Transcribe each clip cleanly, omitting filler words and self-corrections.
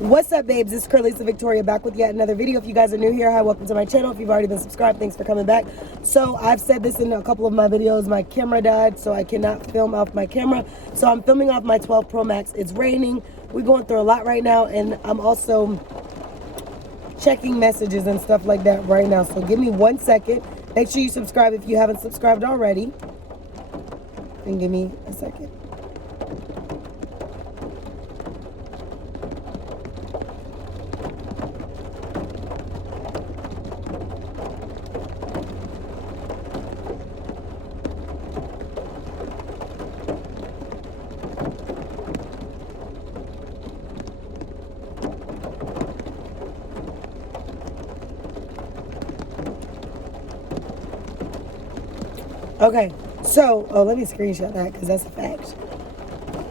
What's up, babes? It's Lisa Victoria back with yet another video. If you guys are new here, hi, welcome to my channel. If you've already been subscribed, thanks for coming back. So I've said this in a couple of my videos. My camera died, so I cannot film off my camera. So I'm filming off my 12 Pro Max. It's raining. We're going through a lot right now, and I'm also checking messages and stuff like that right now. So give me 1 second. Make sure you subscribe if you haven't subscribed already. And give me a second. Okay, so, let me screenshot that because that's a fact.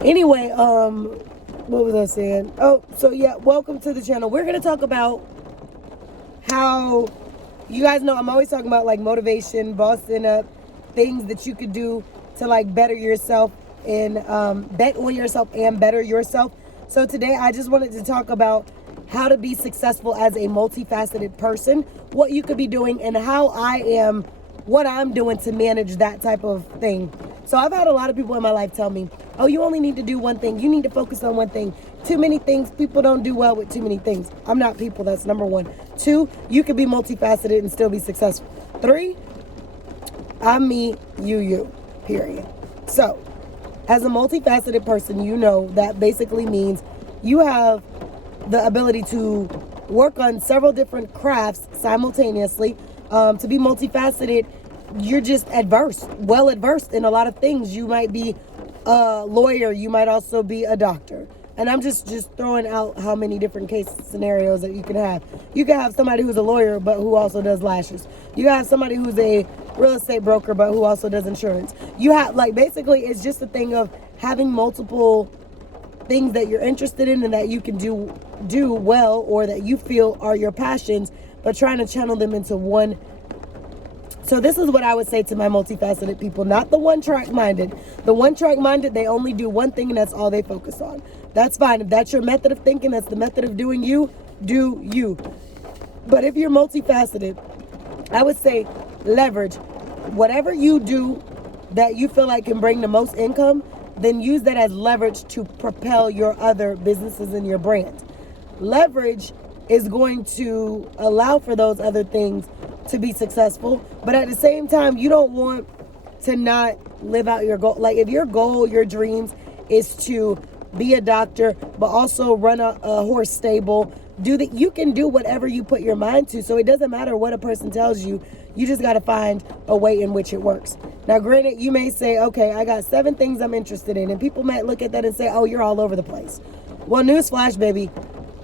Anyway, what was I saying? Oh, so yeah, welcome to the channel. We're going to talk about how, you guys know I'm always talking about like motivation, bossing up, things that you could do to like better yourself and bet on yourself and better yourself. So today I just wanted to talk about how to be successful as a multifaceted person, what you could be doing, and how what I'm doing to manage that type of thing. So I've had a lot of people in my life tell me, oh, you only need to do one thing. You need to focus on one thing. Too many things. People don't do well with too many things. I'm not people. That's number one. 2, you can be multifaceted and still be successful. 3, I'm me, you, period. So as a multifaceted person, you know that basically means you have the ability to work on several different crafts simultaneously. To be multifaceted, you're just well adversed in a lot of things. You might be a lawyer, you might also be a doctor. And I'm just throwing out how many different case scenarios that you can have. You can have somebody who's a lawyer, but who also does lashes. You can have somebody who's a real estate broker, but who also does insurance. You have, like, basically, it's just a thing of having multiple things that you're interested in and that you can do well, or that you feel are your passions, but trying to channel them into one. So this is what I would say to my multifaceted people, not the one-track minded. The one-track minded, they only do one thing and that's all they focus on. That's fine. If that's your method of thinking, that's the method of doing you, do you. But if you're multifaceted, I would say leverage whatever you do that you feel like can bring the most income, then use that as leverage to propel your other businesses and your brand. Leverage is going to allow for those other things to be successful, but at the same time, you don't want to not live out your goal. Like, if your goal, your dreams is to be a doctor, but also run a horse stable, you can do whatever you put your mind to. So it doesn't matter what a person tells you. You just got to find a way in which it works. Now, granted, you may say, okay, I got 7 things I'm interested in, and people might look at that and say, oh, you're all over the place. Well, newsflash, baby.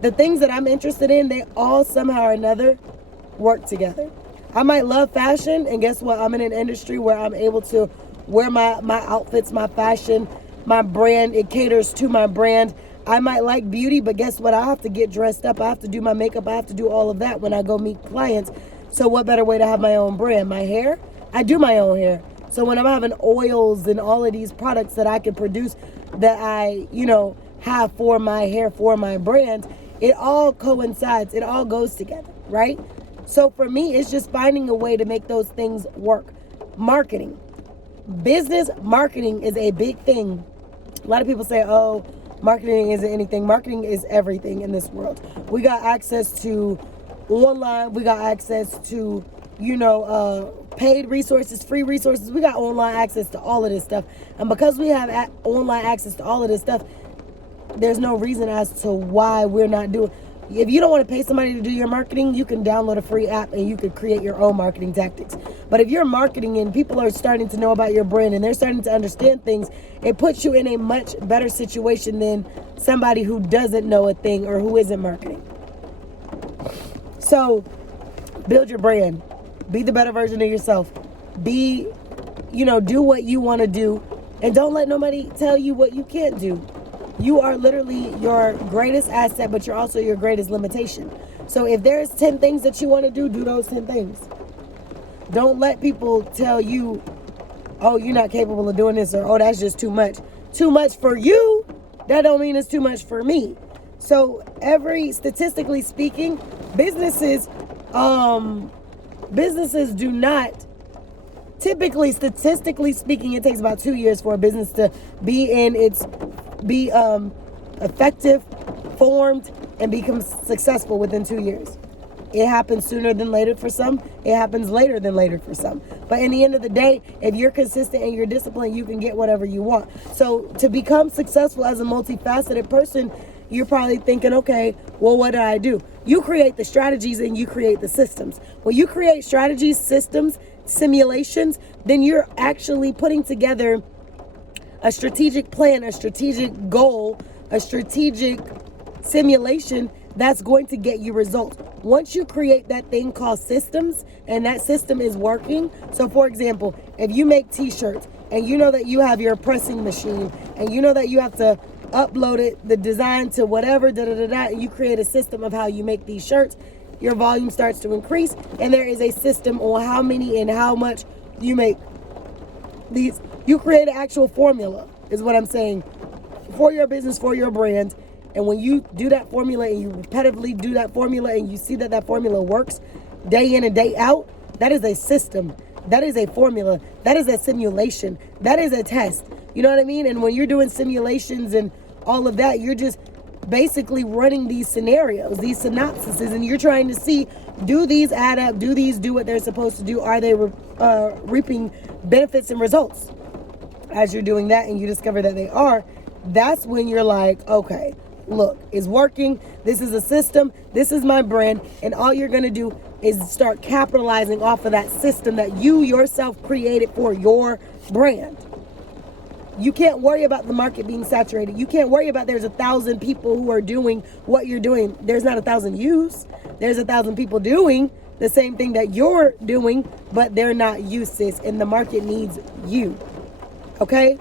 The things that I'm interested in, they all somehow or another work together. I might love fashion, and guess what? I'm in an industry where I'm able to wear my outfits, my fashion, my brand. It caters to my brand. I might like beauty, but guess what? I have to get dressed up. I have to do my makeup. I have to do all of that when I go meet clients. So what better way to have my own brand? My hair, I do my own hair. So when I'm having oils and all of these products that I can produce that I, have for my hair, for my brand, it all coincides. It all goes together, right? So for me, it's just finding a way to make those things work. Marketing. Business marketing is a big thing. A lot of people say, oh, marketing isn't anything. Marketing is everything in this world. We got access to online. We got access to, paid resources, free resources. We got online access to all of this stuff. And because we have online access to all of this stuff, there's no reason as to why we're not doing. If you don't want to pay somebody to do your marketing, you can download a free app and you could create your own marketing tactics. But if you're marketing and people are starting to know about your brand and they're starting to understand things, it puts you in a much better situation than somebody who doesn't know a thing or who isn't marketing. So build your brand. Be the better version of yourself. Do what you want to do, and don't let nobody tell you what you can't do. You are literally your greatest asset, but you're also your greatest limitation. So if there's 10 things that you want to do those 10 things. Don't let people tell you, oh, you're not capable of doing this, or oh, that's just too much. Too much for you, that don't mean it's too much for me. So statistically speaking, businesses do not, typically, statistically speaking, it takes about 2 years for a business to be effective, formed, and become successful within 2 years. It happens sooner than later for some. It happens later than later for some. But in the end of the day, if you're consistent and you're disciplined, you can get whatever you want. So to become successful as a multifaceted person, you're probably thinking, okay, well, what did I do? You create the strategies and you create the systems. When you create strategies, systems, simulations, then you're actually putting together a strategic plan, a strategic goal, a strategic simulation that's going to get you results. Once you create that thing called systems and that system is working, so for example, if you make t-shirts and you know that you have your pressing machine and you know that you have to upload it, the design to whatever, and you create a system of how you make these shirts, your volume starts to increase, and there is a system on how many and how much you make these. You create an actual formula, is what I'm saying, for your business, for your brand. And when you do that formula and you repetitively do that formula and you see that that formula works day in and day out, that is a system. That is a formula. That is a simulation. That is a test. You know what I mean? And when you're doing simulations and all of that, you're just basically running these scenarios, these synopsises, and you're trying to see, do these add up? Do these do what they're supposed to do? Are they reaping benefits and results? As you're doing that and you discover that they are, that's when you're like, okay, look, it's working. This is a system. This is my brand. And all you're going to do is start capitalizing off of that system that you yourself created for your brand. You can't worry about the market being saturated. You can't worry about there's 1,000 people who are doing what you're doing. There's not 1,000 yous. There's 1,000 people doing the same thing that you're doing, but they're not you, sis. And the market needs you. Okay?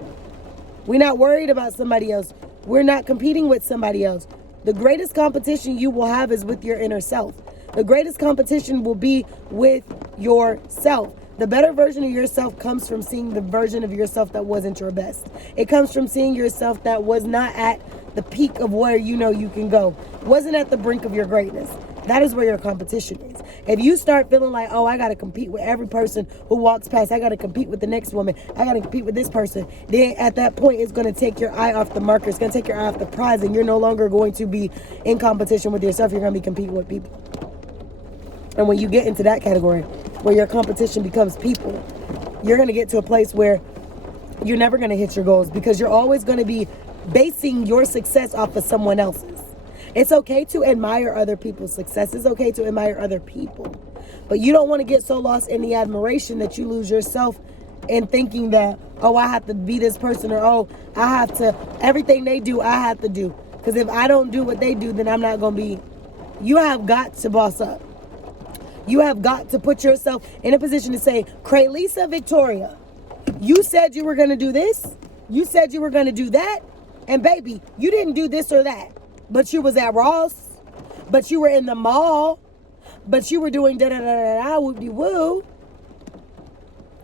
We're not worried about somebody else. We're not competing with somebody else. The greatest competition you will have is with your inner self. The greatest competition will be with yourself. The better version of yourself comes from seeing the version of yourself that wasn't your best. It comes from seeing yourself that was not at the peak of where you know you can go, wasn't at the brink of your greatness. That is where your competition is. If you start feeling like, oh, I got to compete with every person who walks past, I got to compete with the next woman, I got to compete with this person, then at that point, it's going to take your eye off the marker. It's going to take your eye off the prize, and you're no longer going to be in competition with yourself. You're going to be competing with people. And when you get into that category, where your competition becomes people, you're going to get to a place where you're never going to hit your goals, because you're always going to be basing your success off of someone else's. It's okay to admire other people's success. It's okay to admire other people. But you don't want to get so lost in the admiration that you lose yourself in thinking that, oh, I have to be this person, or, oh, I have to, everything they do, I have to do. Because if I don't do what they do, then I'm not going to be. You have got to boss up. You have got to put yourself in a position to say, Kraylisa Victoria, you said you were going to do this. You said you were going to do that. And baby, you didn't do this or that. But you was at Ross. But you were in the mall. But you were doing da-da-da-da-da, whoop-de-woo.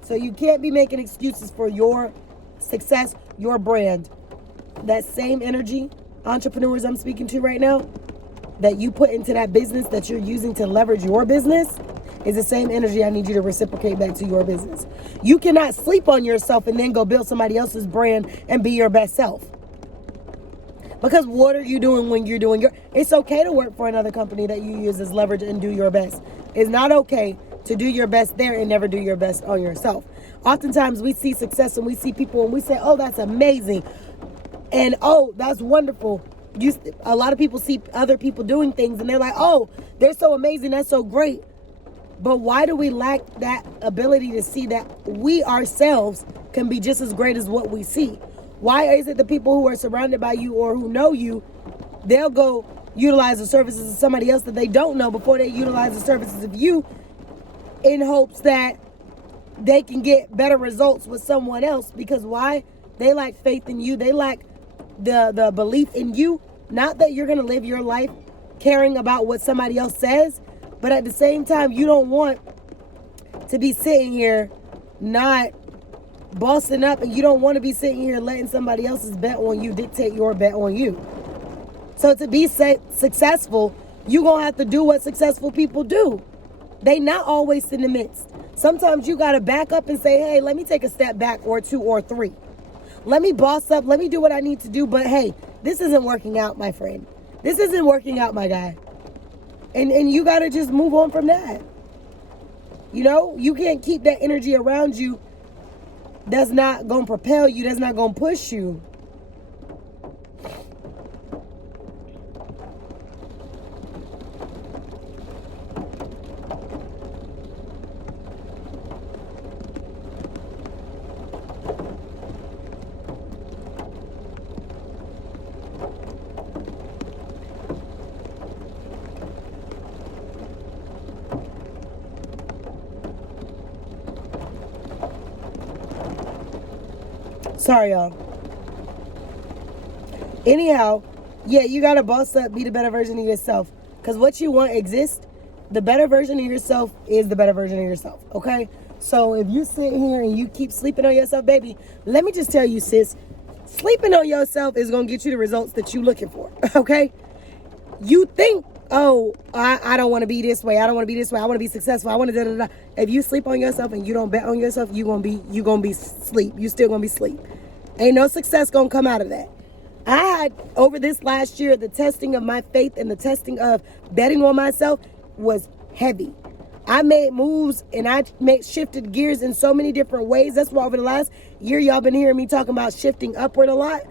So you can't be making excuses for your success, your brand. That same energy, entrepreneurs I'm speaking to right now, that you put into that business that you're using to leverage your business, is the same energy I need you to reciprocate back to your business. You cannot sleep on yourself and then go build somebody else's brand and be your best self. Because what are you doing when you're doing your... It's okay to work for another company that you use as leverage and do your best. It's not okay to do your best there and never do your best on yourself. Oftentimes we see success and we see people and we say, oh, that's amazing. And, oh, that's wonderful. A lot of people see other people doing things and they're like, oh, they're so amazing. That's so great. But why do we lack that ability to see that we ourselves can be just as great as what we see? Why is it the people who are surrounded by you or who know you, they'll go utilize the services of somebody else that they don't know before they utilize the services of you, in hopes that they can get better results with someone else? Because why? They lack faith in you. They lack the belief in you. Not that you're going to live your life caring about what somebody else says, but at the same time, you don't want to be sitting here not bossing up, and you don't want to be sitting here letting somebody else's bet on you dictate your bet on you. So to be successful, you're going to have to do what successful people do. They not always in the midst. Sometimes you got to back up and say, hey, let me take a step back or two or three. Let me boss up. Let me do what I need to do. But hey, this isn't working out, my friend. This isn't working out, my guy. And you got to just move on from that. You know, you can't keep that energy around you that's not going to propel you, that's not going to push you. Sorry, y'all. Anyhow, yeah, you got to boss up, be the better version of yourself. Because what you want exists. The better version of yourself is the better version of yourself, okay? So if you sit here and you keep sleeping on yourself, baby, let me just tell you, sis, sleeping on yourself is going to get you the results that you're looking for, okay? You think, oh, I don't want to be this way. I don't want to be this way. I want to be successful. I want to da-da-da. If you sleep on yourself and you don't bet on yourself, you gonna be sleep. You still gonna be sleep. Ain't no success gonna come out of that. I had, over this last year, the testing of my faith and the testing of betting on myself was heavy. I made moves and I shifted gears in so many different ways. That's why over the last year, y'all been hearing me talking about shifting upward a lot.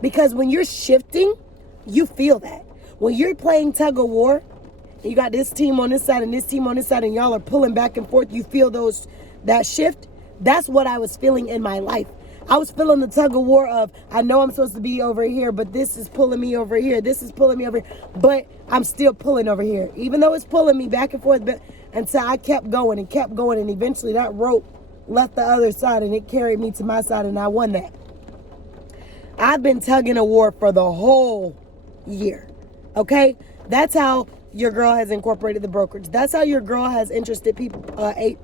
Because when you're shifting, you feel that. When you're playing tug of war, and you got this team on this side and this team on this side, and y'all are pulling back and forth, you feel that shift. That's what I was feeling in my life. I was feeling the tug of war of, I know I'm supposed to be over here, but this is pulling me over here. This is pulling me over here, but I'm still pulling over here. Even though it's pulling me back and forth, but until I kept going, and eventually that rope left the other side, and it carried me to my side, and I won that. I've been tugging a war for the whole year, okay? That's how your girl has incorporated the brokerage. That's how your girl has interested people,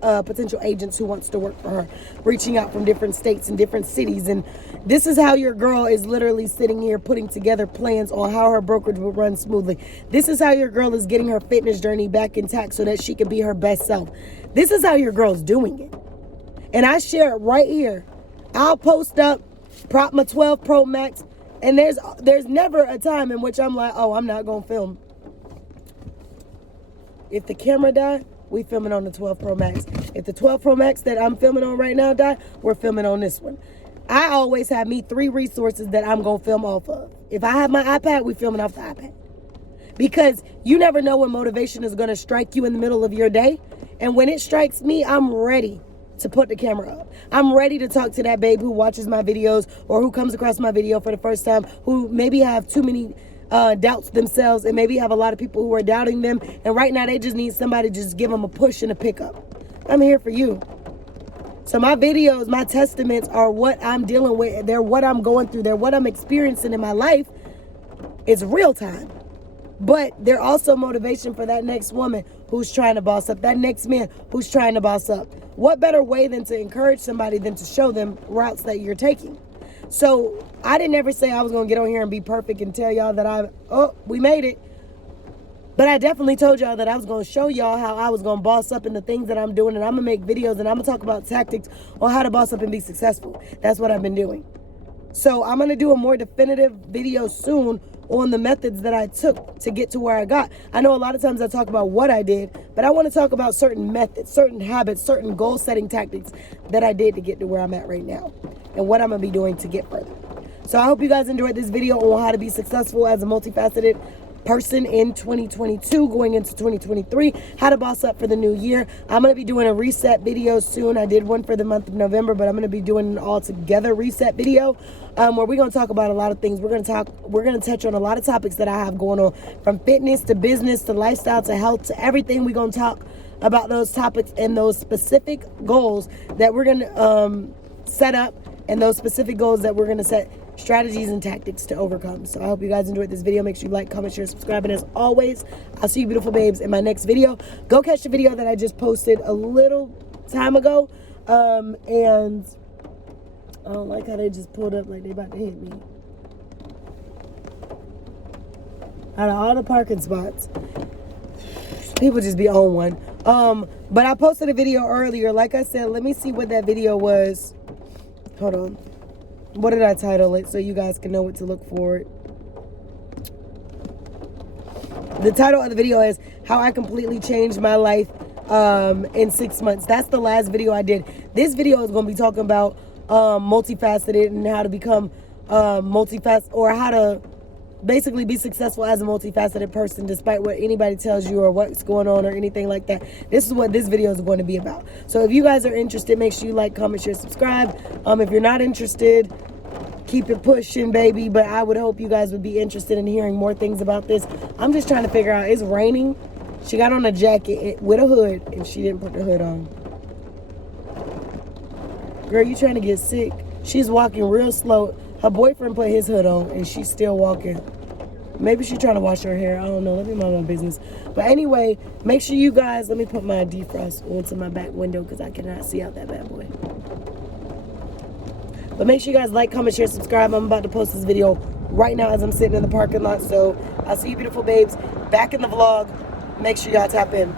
potential agents who wants to work for her, reaching out from different states and different cities. And this is how your girl is literally sitting here putting together plans on how her brokerage will run smoothly. This is how your girl is getting her fitness journey back intact so that she can be her best self. This is how your girl's doing it. And I share it right here. I'll post up, prop my 12 Pro Max, and there's never a time in which I'm like, oh, I'm not going to film. If the camera die, we filming on the 12 Pro Max. If the 12 Pro Max that I'm filming on right now die, we're filming on this one. I always have me 3 resources that I'm going to film off of. If I have my iPad, we filming off the iPad. Because you never know when motivation is going to strike you in the middle of your day. And when it strikes me, I'm ready to put the camera up. I'm ready to talk to that babe who watches my videos or who comes across my video for the first time, who maybe have too many doubts themselves and maybe have a lot of people who are doubting them. And right now they just need somebody to just give them a push and a pickup. I'm here for you. So my videos, my testaments are what I'm dealing with. They're what I'm going through. They're what I'm experiencing in my life. It's real time. But they're also motivation for that next woman who's trying to boss up, that next man who's trying to boss up. What better way than to encourage somebody than to show them routes that you're taking? So I didn't ever say I was going to get on here and be perfect and tell y'all that we made it. But I definitely told y'all that I was going to show y'all how I was going to boss up in the things that I'm doing. And I'm going to make videos and I'm going to talk about tactics on how to boss up and be successful. That's what I've been doing. So I'm going to do a more definitive video soon on the methods that I took to get to where I got. I know a lot of times I talk about what I did, but I want to talk about certain methods, certain habits, certain goal-setting tactics that I did to get to where I'm at right now and what I'm going to be doing to get further. So I hope you guys enjoyed this video on how to be successful as a multifaceted person in 2022 going into 2023, how to boss up for the new year. I'm going to be doing a reset video soon. I did one for the month of November, but I'm going to be doing an all together reset video where we're going to talk about a lot of things. We're going to touch on a lot of topics that I have going on, from fitness to business to lifestyle to health to everything. We're going to talk about those topics and those specific goals that we're going to set up, and those specific goals that we're going to set strategies and tactics to overcome. So I hope you guys enjoyed this video. Make sure you like, comment, share, subscribe. And as always, I'll see you beautiful babes in my next video. Go catch the video that I just posted a little time ago. And I don't like how they just pulled up like they about to hit me. Out of all the parking spots, people just be on one. But I posted a video earlier. Like I said, let me see what that video was. Hold on. What did I title it so you guys can know what to look for? The title of the video is How I Completely Changed My Life in 6 months. That's the last video I did. This video is going to be talking about multifaceted and how to become multifaceted, or how to basically be successful as a multifaceted person despite what anybody tells you or what's going on or anything like that. This is what this video is going to be about. So if you guys are interested, make sure you like, comment, share, subscribe. If you're not interested, keep it pushing, baby. But I would hope you guys would be interested in hearing more things about this. I'm just trying to figure out, it's raining. She got on a jacket with a hood and she didn't put the hood on. Girl, you trying to get sick? She's walking real slow. Her boyfriend put his hood on and she's still walking. Maybe she's trying to wash her hair. I don't know. Let me mind my business. But anyway, make sure you guys, let me put my defrost onto my back window because I cannot see out that bad boy. But make sure you guys like, comment, share, subscribe. I'm about to post this video right now as I'm sitting in the parking lot. So I'll see you beautiful babes back in the vlog. Make sure y'all tap in.